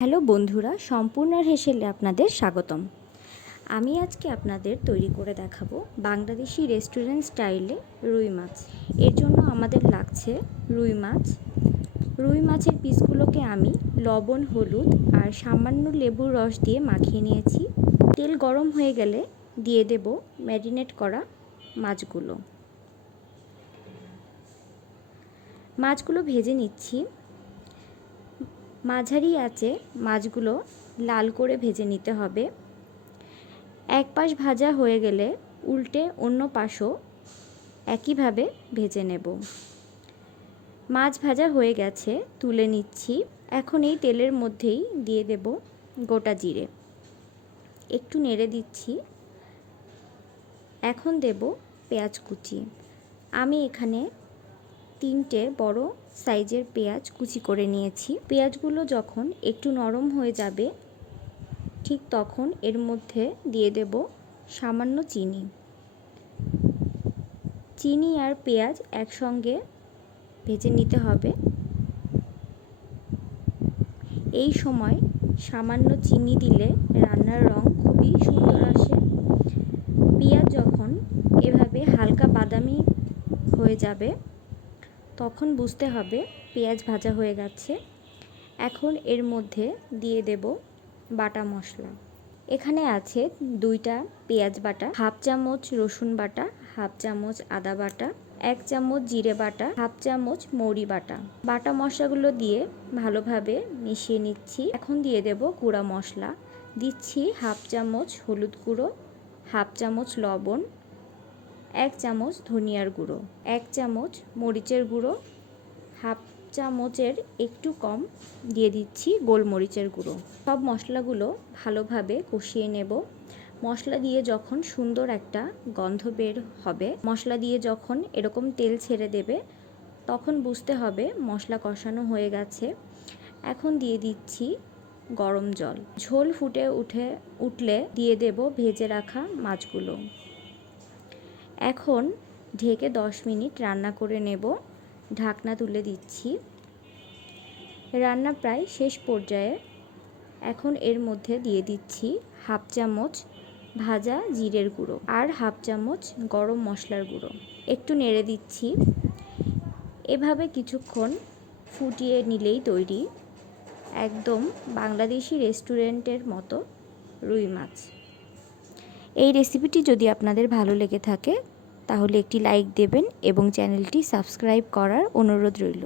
Hello বন্ধুরা, সম্পূর্ণ হেসেলে আপনাদের স্বাগতম। আমি আজকে আপনাদের তৈরি করে দেখাবো বাংলাদেশি রেস্টুরেন্ট স্টাইলে রুই মাছ। এর জন্য আমাদের লাগছে রুই মাছ। রুই মাছের পিসগুলোকে আমি লবণ, হলুদ আর সামান্য লেবুর রস দিয়ে মাখিয়ে নিয়েছি। তেল গরম হয়ে গেলে দিয়ে দেব ম্যারিনেট করা মাছগুলো। মাছগুলো ভেজে নিচ্ছি। মাঝারি আঁচে মাছগুলো লাল করে ভেজে নিতে হবে। এক পাশ ভাজা হয়ে গেলে উল্টে অন্য পাশও একইভাবে ভেজে নেব। মাছ ভাজা হয়ে গেছে, তুলে নিচ্ছি। এখন এই তেলের মধ্যেই দিয়ে দেব গোটা জিরে। একটু নেড়ে দিচ্ছি। এখন দেব পেঁয়াজ কুচি। আমি এখানে তিনটে বড় সাইজের পেঁয়াজ কুচি করে নিয়েছি। পেঁয়াজগুলো যখন একটু নরম হয়ে যাবে, ঠিক তখন এর মধ্যে দিয়ে দেব সামান্য চিনি। চিনি আর পেঁয়াজ একসঙ্গে ভেজে নিতে হবে। এই সময় সামান্য চিনি দিলে রান্নার রং খুবই সুন্দর আসে। পেঁয়াজ যখন এভাবে হালকা বাদামি হয়ে যাবে তখন বুঝতে হবে পেঁয়াজ ভাজা হয়ে গেছে। এখন এর মধ্যে দিয়ে দেব বাটা মশলা। এখানে আছে দুইটা পেঁয়াজ বাটা, হাফ চামচ রসুন বাটা, হাফ চামচ আদা বাটা, এক চামচ জিরে বাটা, হাফ চামচ মৌরি বাটা। বাটা মশলাগুলো দিয়ে ভালোভাবে মিশিয়ে নিচ্ছি। এখন দিয়ে দেব গুঁড়া মশলা। দিচ্ছি হাফ চামচ হলুদ গুঁড়ো, হাফ চামচ লবণ এক চামচ ধনিয়ার গুঁড়ো, এক চামচ মরিচের গুঁড়ো, হাফ চামচের একটু কম দিয়ে দিচ্ছি গোলমরিচের গুঁড়ো। সব মশলাগুলো ভালোভাবে কষিয়ে নেব। মশলা দিয়ে যখন সুন্দর একটা গন্ধ বের হবে, মশলা দিয়ে যখন এরকম তেল ছেড়ে দেবে, তখন বুঝতে হবে মশলা কষানো হয়ে গেছে। এখন দিয়ে দিচ্ছি গরম জল। ঝোল ফুটে উঠে, উঠলে দিয়ে দেব ভেজে রাখা মাছগুলো। এখন ঢেকে দশ মিনিট রান্না করে নেব। ঢাকনা তুলে দিচ্ছি। রান্না প্রায় শেষ পর্যায়ে। এখন এর মধ্যে দিয়ে দিচ্ছি হাফ চামচ ভাজা জিরের গুঁড়ো আর হাফ চামচ গরম মশলার গুঁড়ো। একটু নেড়ে দিচ্ছি। এভাবে কিছুক্ষণ ফুটিয়ে নিলেই তৈরি। একদম বাংলাদেশি রেস্টুরেন্টের মতো রুই মাছ। এই রেসিপিটি যদি আপনাদের ভালো লেগে থাকে, তাহলে একটি লাইক দেবেন এবং চ্যানেলটি সাবস্ক্রাইব করার অনুরোধ রইল।